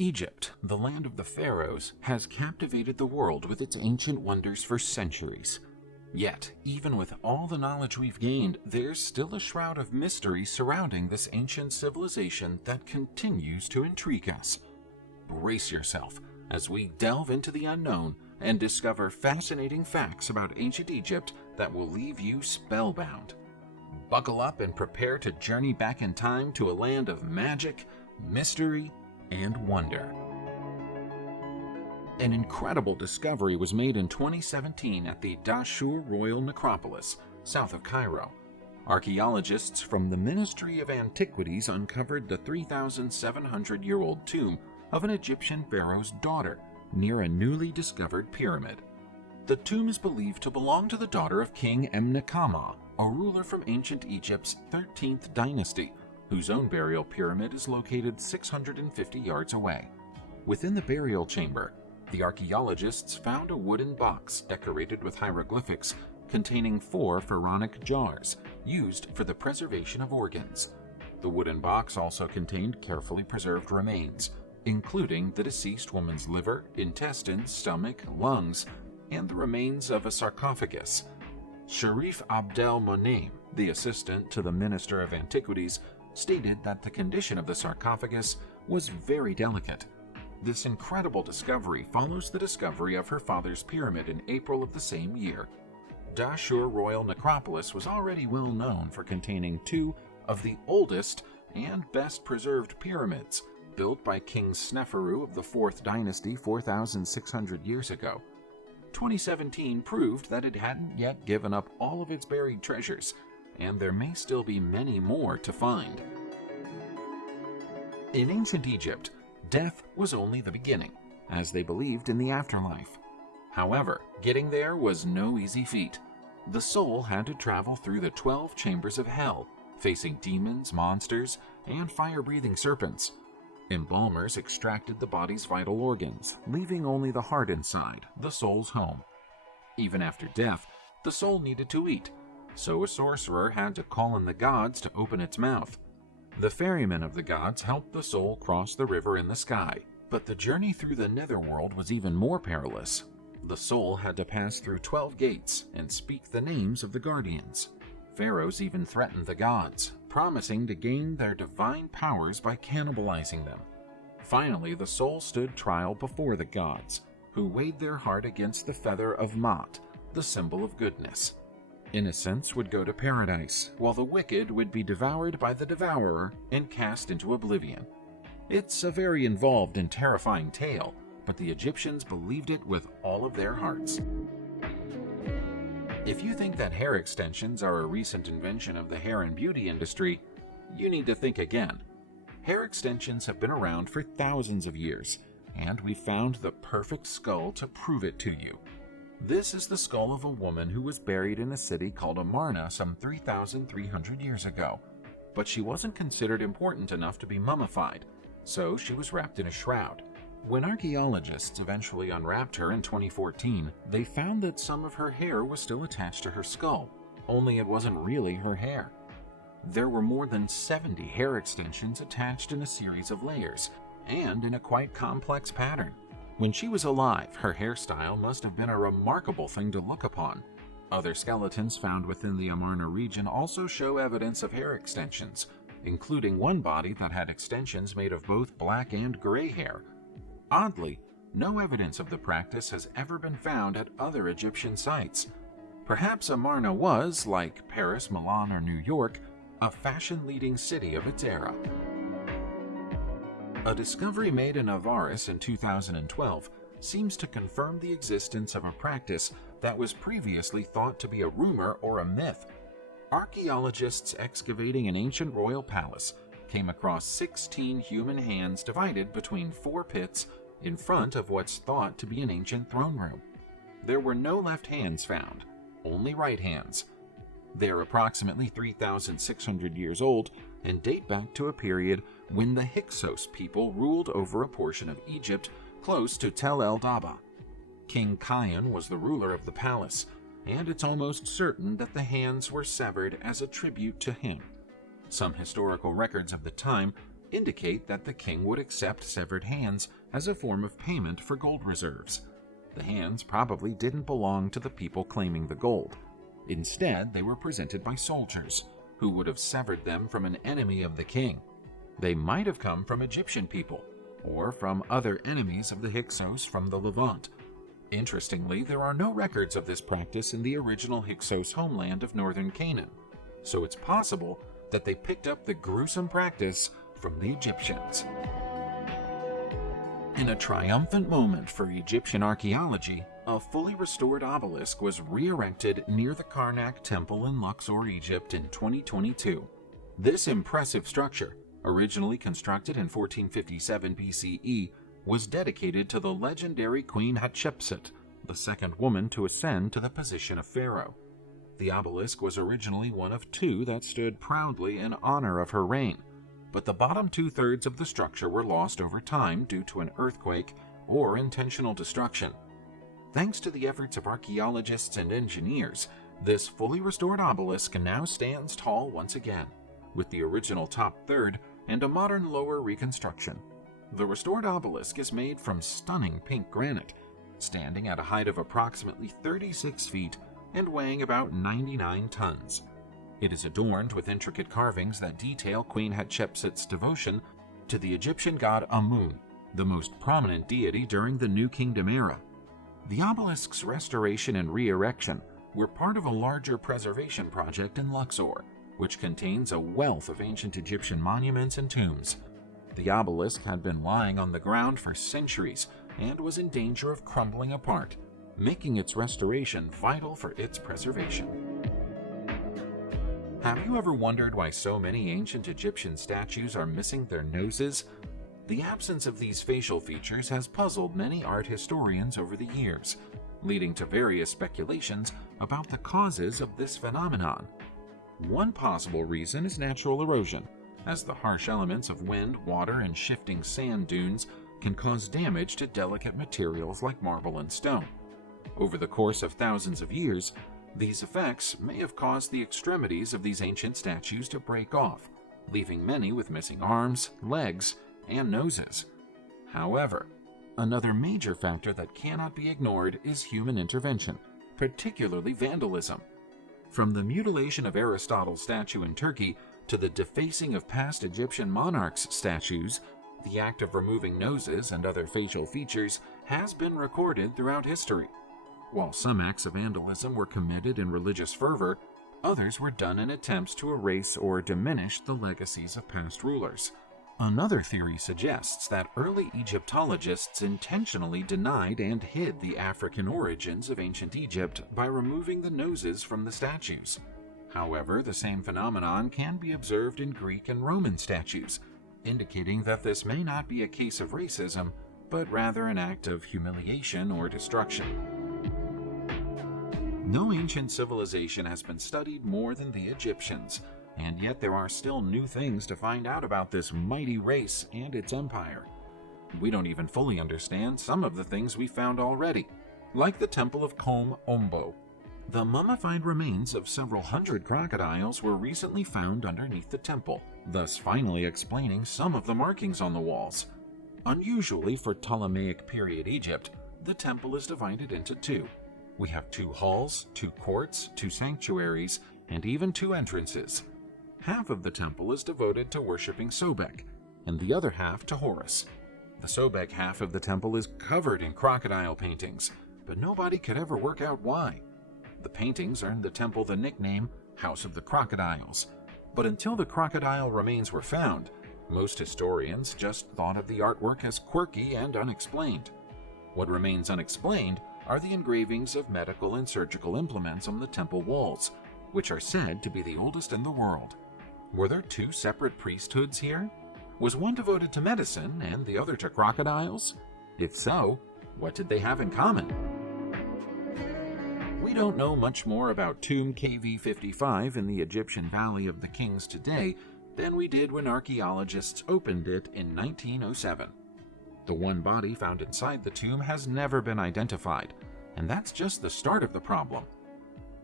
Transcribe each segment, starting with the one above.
Egypt, the land of the Pharaohs, has captivated the world with its ancient wonders for centuries. Yet, even with all the knowledge we've gained, there's still a shroud of mystery surrounding this ancient civilization that continues to intrigue us. Brace yourself as we delve into the unknown and discover fascinating facts about ancient Egypt that will leave you spellbound. Buckle up and prepare to journey back in time to a land of magic, mystery, and wonder. An incredible discovery was made in 2017 at the Dahshur Royal Necropolis, south of Cairo. Archaeologists from the Ministry of Antiquities uncovered the 3,700-year-old tomb of an Egyptian pharaoh's daughter near a newly discovered pyramid. The tomb is believed to belong to the daughter of King Emnekama, a ruler from ancient Egypt's 13th dynasty, whose own burial pyramid is located 650 yards away. Within the burial chamber, the archaeologists found a wooden box decorated with hieroglyphics containing 4 pharaonic jars used for the preservation of organs. The wooden box also contained carefully preserved remains, including the deceased woman's liver, intestines, stomach, lungs, and the remains of a sarcophagus. Sharif Abdel Monaim, the assistant to the Minister of Antiquities, stated that the condition of the sarcophagus was very delicate. This incredible discovery follows the discovery of her father's pyramid in April of the same year. Dahshur Royal Necropolis was already well known for containing 2 of the oldest and best preserved pyramids, built by King Sneferu of the 4th dynasty 4,600 years ago. 2017 proved that it hadn't yet given up all of its buried treasures, and there may still be many more to find. In ancient Egypt, death was only the beginning, as they believed in the afterlife. However, getting there was no easy feat. The soul had to travel through the 12 chambers of hell, facing demons, monsters, and fire-breathing serpents. Embalmers extracted the body's vital organs, leaving only the heart inside, the soul's home. Even after death, the soul needed to eat, so a sorcerer had to call on the gods to open its mouth. The ferrymen of the gods helped the soul cross the river in the sky, but the journey through the netherworld was even more perilous. The soul had to pass through 12 gates and speak the names of the guardians. Pharaohs even threatened the gods, promising to gain their divine powers by cannibalizing them. Finally, the soul stood trial before the gods, who weighed their heart against the feather of Maat, the symbol of goodness. Innocents would go to paradise, while the wicked would be devoured by the devourer and cast into oblivion. It's a very involved and terrifying tale, but the Egyptians believed it with all of their hearts. If you think that hair extensions are a recent invention of the hair and beauty industry, you need to think again. Hair extensions have been around for thousands of years, and we found the perfect skull to prove it to you. This is the skull of a woman who was buried in a city called Amarna some 3,300 years ago, but she wasn't considered important enough to be mummified, so she was wrapped in a shroud. When archaeologists eventually unwrapped her in 2014, they found that some of her hair was still attached to her skull, only it wasn't really her hair. There were more than 70 hair extensions attached in a series of layers, and in a quite complex pattern. When she was alive, her hairstyle must have been a remarkable thing to look upon. Other skeletons found within the Amarna region also show evidence of hair extensions, including one body that had extensions made of both black and gray hair. Oddly, no evidence of the practice has ever been found at other Egyptian sites. Perhaps Amarna was, like Paris, Milan, or New York, a fashion-leading city of its era. A discovery made in Avaris in 2012 seems to confirm the existence of a practice that was previously thought to be a rumor or a myth. Archaeologists excavating an ancient royal palace came across 16 human hands divided between 4 pits in front of what's thought to be an ancient throne room. There were no left hands found, only right hands. They're approximately 3,600 years old and date back to a period when the Hyksos people ruled over a portion of Egypt close to Tel El Daba. King Kion was the ruler of the palace, and it's almost certain that the hands were severed as a tribute to him. Some historical records of the time indicate that the king would accept severed hands as a form of payment for gold reserves. The hands probably didn't belong to the people claiming the gold. Instead, they were presented by soldiers, who would have severed them from an enemy of the king. They might have come from Egyptian people, or from other enemies of the Hyksos from the Levant. Interestingly, there are no records of this practice in the original Hyksos homeland of northern Canaan, so it's possible that they picked up the gruesome practice from the Egyptians. In a triumphant moment for Egyptian archaeology, a fully restored obelisk was re-erected near the Karnak Temple in Luxor, Egypt in 2022. This impressive structure, originally constructed in 1457 BCE, was dedicated to the legendary Queen Hatshepsut, the second woman to ascend to the position of pharaoh. The obelisk was originally one of two that stood proudly in honor of her reign, but the bottom two-thirds of the structure were lost over time due to an earthquake or intentional destruction. Thanks to the efforts of archaeologists and engineers, this fully restored obelisk now stands tall once again, with the original top third and a modern lower reconstruction. The restored obelisk is made from stunning pink granite, standing at a height of approximately 36 feet and weighing about 99 tons. It is adorned with intricate carvings that detail Queen Hatshepsut's devotion to the Egyptian god Amun, the most prominent deity during the New Kingdom era. The obelisk's restoration and re-erection were part of a larger preservation project in Luxor, which contains a wealth of ancient Egyptian monuments and tombs. The obelisk had been lying on the ground for centuries and was in danger of crumbling apart, making its restoration vital for its preservation. Have you ever wondered why so many ancient Egyptian statues are missing their noses? The absence of these facial features has puzzled many art historians over the years, leading to various speculations about the causes of this phenomenon. One possible reason is natural erosion, as the harsh elements of wind, water, and shifting sand dunes can cause damage to delicate materials like marble and stone. Over the course of thousands of years, these effects may have caused the extremities of these ancient statues to break off, leaving many with missing arms, legs, and noses. However, another major factor that cannot be ignored is human intervention, particularly vandalism. From the mutilation of Aristotle's statue in Turkey to the defacing of past Egyptian monarchs' statues, the act of removing noses and other facial features has been recorded throughout history. While some acts of vandalism were committed in religious fervor, others were done in attempts to erase or diminish the legacies of past rulers. Another theory suggests that early Egyptologists intentionally denied and hid the African origins of ancient Egypt by removing the noses from the statues. However, the same phenomenon can be observed in Greek and Roman statues, indicating that this may not be a case of racism, but rather an act of humiliation or destruction. No ancient civilization has been studied more than the Egyptians, and yet there are still new things to find out about this mighty race and its empire. We don't even fully understand some of the things we found already, like the Temple of Kom Ombo. The mummified remains of several hundred crocodiles were recently found underneath the temple, thus finally explaining some of the markings on the walls. Unusually for Ptolemaic period Egypt, the temple is divided into two. We have 2 halls, 2 courts, 2 sanctuaries, and even 2 entrances. Half of the temple is devoted to worshipping Sobek, and the other half to Horus. The Sobek half of the temple is covered in crocodile paintings, but nobody could ever work out why. The paintings earned the temple the nickname House of the Crocodiles, but until the crocodile remains were found, most historians just thought of the artwork as quirky and unexplained. What remains unexplained are the engravings of medical and surgical implements on the temple walls, which are said to be the oldest in the world. Were there 2 separate priesthoods here? Was one devoted to medicine and the other to crocodiles? If so, what did they have in common? We don't know much more about Tomb KV55 in the Egyptian Valley of the Kings today than we did when archaeologists opened it in 1907. The one body found inside the tomb has never been identified, and that's just the start of the problem.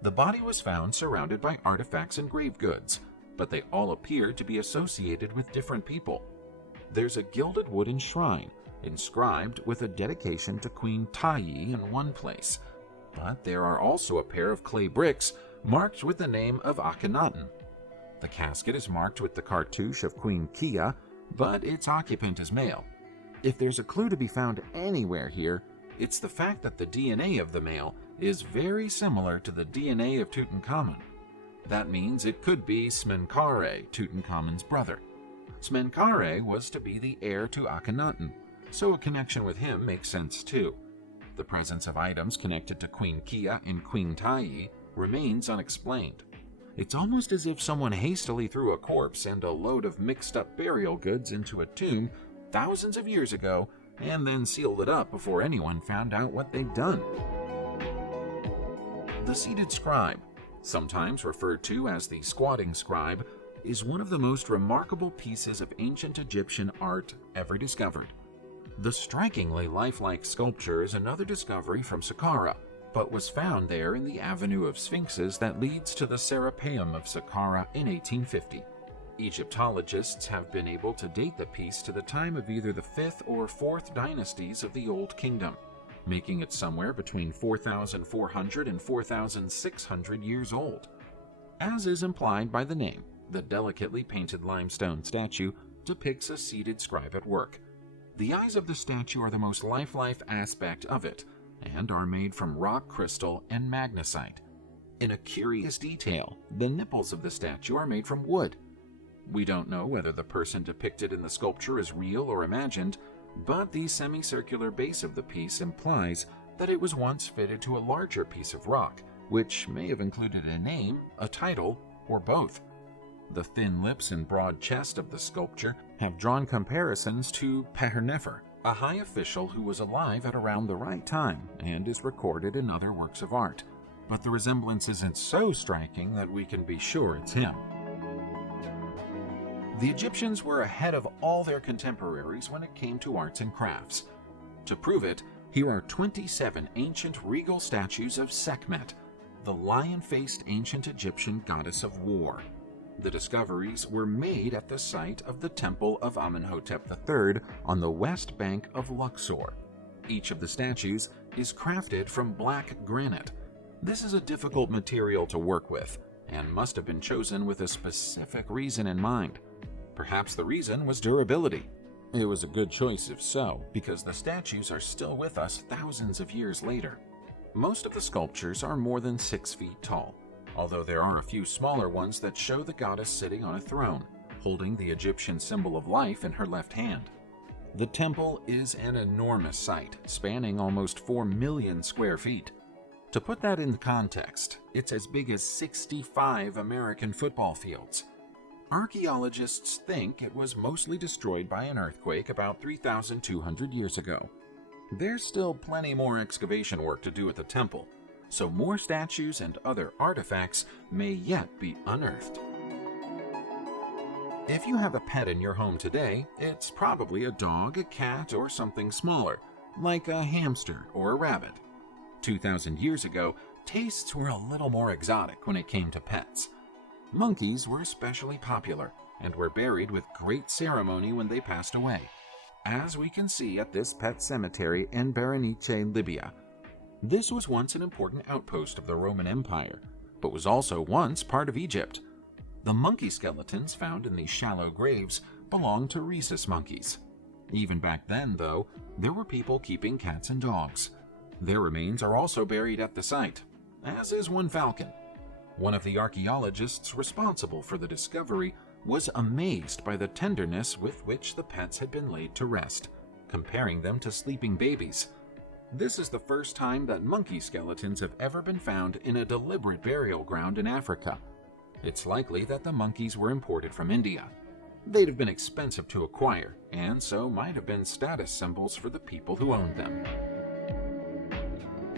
The body was found surrounded by artifacts and grave goods, but they all appear to be associated with different people. there's a gilded wooden shrine inscribed with a dedication to Queen Tayi in one place, but there are also a pair of clay bricks marked with the name of Akhenaten. The casket is marked with the cartouche of Queen Kia, but its occupant is male. If there's a clue to be found anywhere here, it's the fact that the DNA of the male is very similar to the DNA of Tutankhamun. That means it could be Smenkhare, Tutankhamun's brother. Smenkhare was to be the heir to Akhenaten, so a connection with him makes sense too. The presence of items connected to Queen Kia and Queen Tayi remains unexplained. It's almost as if someone hastily threw a corpse and a load of mixed-up burial goods into a tomb thousands of years ago and then sealed it up before anyone found out what they'd done. The seated scribe, sometimes referred to as the squatting scribe, is one of the most remarkable pieces of ancient Egyptian art ever discovered. The strikingly lifelike sculpture is another discovery from Saqqara, but was found there in the avenue of sphinxes that leads to the Serapeum of Saqqara in 1850. Egyptologists have been able to date the piece to the time of either the 5th or 4th dynasties of the Old Kingdom, making it somewhere between 4,400 and 4,600 years old. As is implied by the name, the delicately painted limestone statue depicts a seated scribe at work. The eyes of the statue are the most lifelike aspect of it, and are made from rock crystal and magnesite. In a curious detail, the nipples of the statue are made from wood. We don't know whether the person depicted in the sculpture is real or imagined, but the semicircular base of the piece implies that it was once fitted to a larger piece of rock, which may have included a name, a title, or both. The thin lips and broad chest of the sculpture have drawn comparisons to Pahernefer, a high official who was alive at around the right time and is recorded in other works of art, but the resemblance isn't so striking that we can be sure it's him. The Egyptians were ahead of all their contemporaries when it came to arts and crafts. To prove it, here are 27 ancient regal statues of Sekhmet, the lion-faced ancient Egyptian goddess of war. The discoveries were made at the site of the Temple of Amenhotep III on the west bank of Luxor. Each of the statues is crafted from black granite. This is a difficult material to work with, and must have been chosen with a specific reason in mind. Perhaps the reason was durability. It was a good choice if so, because the statues are still with us thousands of years later. Most of the sculptures are more than 6 feet tall, although there are a few smaller ones that show the goddess sitting on a throne, holding the Egyptian symbol of life in her left hand. The temple is an enormous site, spanning almost 4 million square feet. To put that in context, it's as big as 65 American football fields. Archaeologists think it was mostly destroyed by an earthquake about 3,200 years ago. There's still plenty more excavation work to do at the temple, so more statues and other artifacts may yet be unearthed. If you have a pet in your home today, it's probably a dog, a cat, or something smaller, like a hamster or a rabbit. 2,000 years ago, tastes were a little more exotic when it came to pets. Monkeys were especially popular and were buried with great ceremony when they passed away, as we can see at this pet cemetery in Berenice, Libya. This was once an important outpost of the Roman Empire, but was also once part of Egypt. The monkey skeletons found in these shallow graves belonged to rhesus monkeys. Even back then, though, there were people keeping cats and dogs. Their remains are also buried at the site, as is one falcon. One of the archaeologists responsible for the discovery was amazed by the tenderness with which the pets had been laid to rest, comparing them to sleeping babies. This is the first time that monkey skeletons have ever been found in a deliberate burial ground in Africa. It's likely that the monkeys were imported from India. They'd have been expensive to acquire, and so might have been status symbols for the people who owned them.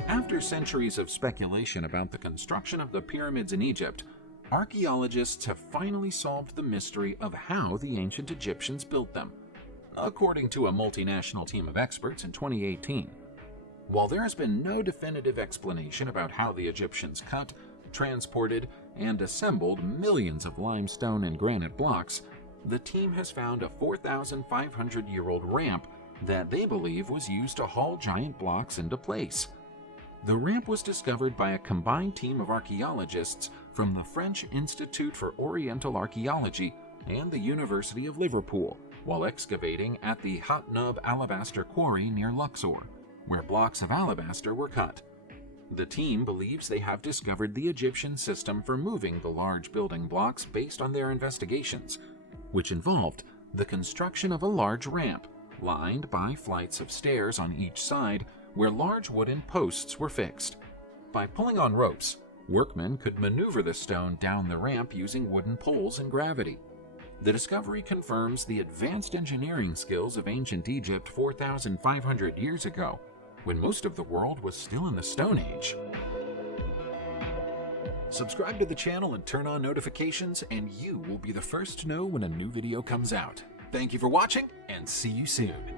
After centuries of speculation about the construction of the pyramids in Egypt, archaeologists have finally solved the mystery of how the ancient Egyptians built them, according to a multinational team of experts in 2018. While there has been no definitive explanation about how the Egyptians cut, transported, and assembled millions of limestone and granite blocks, the team has found a 4,500-year-old ramp that they believe was used to haul giant blocks into place. The ramp was discovered by a combined team of archaeologists from the French Institute for Oriental Archaeology and the University of Liverpool while excavating at the Hot Nub Alabaster Quarry near Luxor, where blocks of alabaster were cut. The team believes they have discovered the Egyptian system for moving the large building blocks based on their investigations, which involved the construction of a large ramp lined by flights of stairs on each side where large wooden posts were fixed. By pulling on ropes, workmen could maneuver the stone down the ramp using wooden poles and gravity. The discovery confirms the advanced engineering skills of ancient Egypt 4,500 years ago, when most of the world was still in the Stone Age. Subscribe to the channel and turn on notifications, and you will be the first to know when a new video comes out. Thank you for watching, and see you soon.